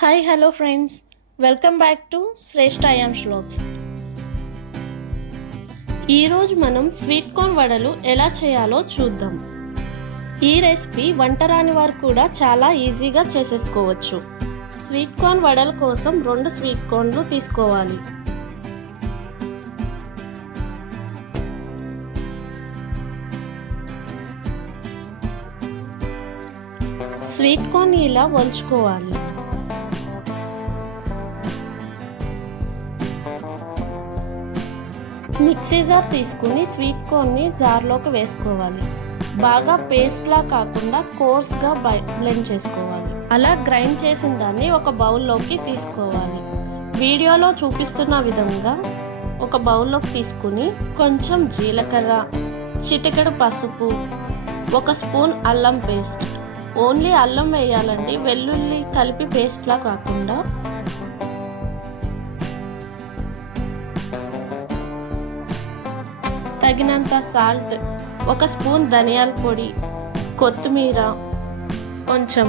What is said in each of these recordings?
Hi hello friends, welcome back to Shreshta IM vlogs. ఈరోజు మనం sweet corn వడలు ఎలా చేయాలో చూద్దాం. ఈ రెసిపీ వంట రాని వారు కూడా చాలా ఈజీగా చేసేసుకోవచ్చు. స్వీట్ కార్న్ వడల కోసం 2 స్వీట్ కార్న్లు తీసుకోవాలి. స్వీట్ కార్న్ ఇలా వలుచుకోవాలి. మిక్సీ జార్ తీసుకుని స్వీట్ కార్న్ని జార్లోకి వేసుకోవాలి. బాగా పేస్ట్లా కాకుండా కోర్స్గా బ్లెండ్ చేసుకోవాలి. అలా గ్రైండ్ చేసిన దాన్ని ఒక బౌల్లోకి తీసుకోవాలి. వీడియోలో చూపిస్తున్న విధంగా ఒక బౌల్లోకి తీసుకుని కొంచెం జీలకర్ర, చిటికెడు పసుపు, 1 స్పూన్ అల్లం పేస్ట్, ఓన్లీ అల్లం వేయాలండి, వెల్లుల్లి కలిపి పేస్ట్లా కాకుండా. తగినంత సాల్ట్, 1 స్పూన్ ధనియాల పొడి, కొత్తిమీర కొంచెం,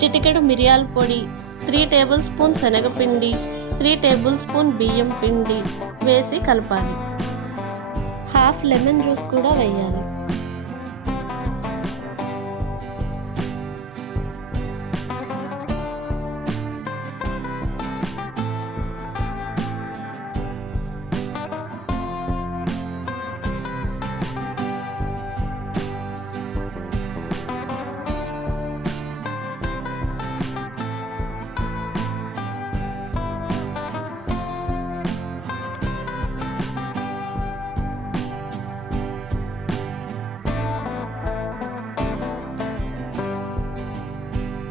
చిటికెడు మిరియాల పొడి, 3 టేబుల్ స్పూన్ శనగపిండి, 3 టేబుల్ స్పూన్ బియ్యం పిండి వేసి కలపాలి. హాఫ్ లెమన్ జ్యూస్ కూడా వేయాలి.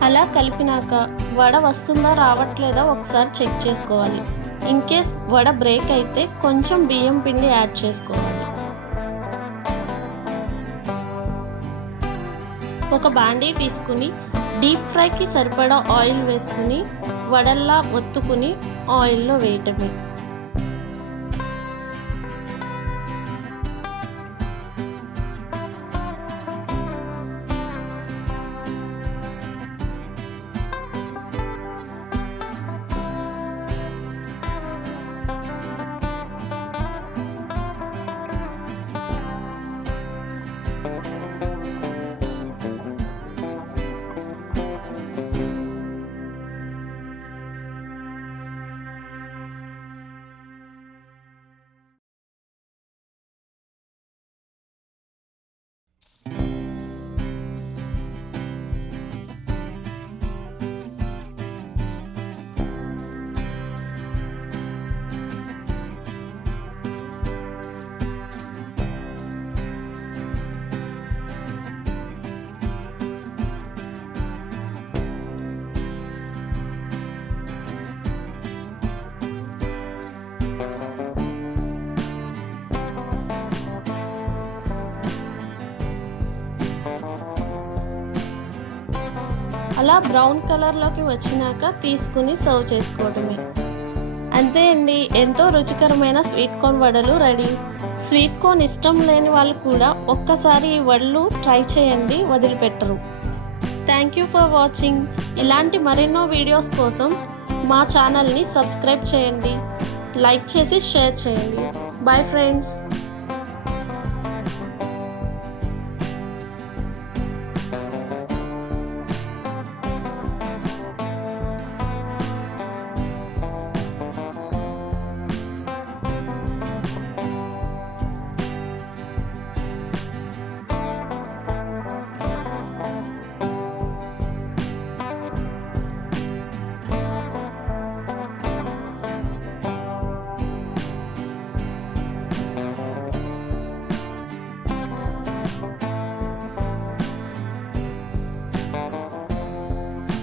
అలా కలిపినాక వడ వస్తుందా రావట్లేదా ఒకసారి చెక్ చేసుకోవాలి. ఇన్ కేస్ వడ బ్రేక్ అయితే కొంచెం బియ్యం పిండి యాడ్ చేసుకోవాలి. ఒక బాండీ తీసుకుని డీప్ ఫ్రైకి సరిపడా ఆయిల్ వేసుకుని వడల్లా ఒత్తుకుని ఆయిల్లో వేయటమే. అలా బ్రౌన్ కలర్లోకి వచ్చినాక తీసుకుని సర్వ్ చేసుకోవడమే. అంతే అండి, ఎంతో రుచికరమైన స్వీట్ కార్న్ వడలు రెడీ. స్వీట్ కార్న్ ఇష్టం లేని వాళ్ళు కూడా ఒక్కసారి ఈ వడలు ట్రై చేయండి, వదిలిపెట్టరు. Thank you for watching. ఇలాంటి మరెన్నో వీడియోస్ కోసం మా ఛానల్ని సబ్స్క్రైబ్ చేయండి, లైక్ చేసి షేర్ చేయండి. Bye friends.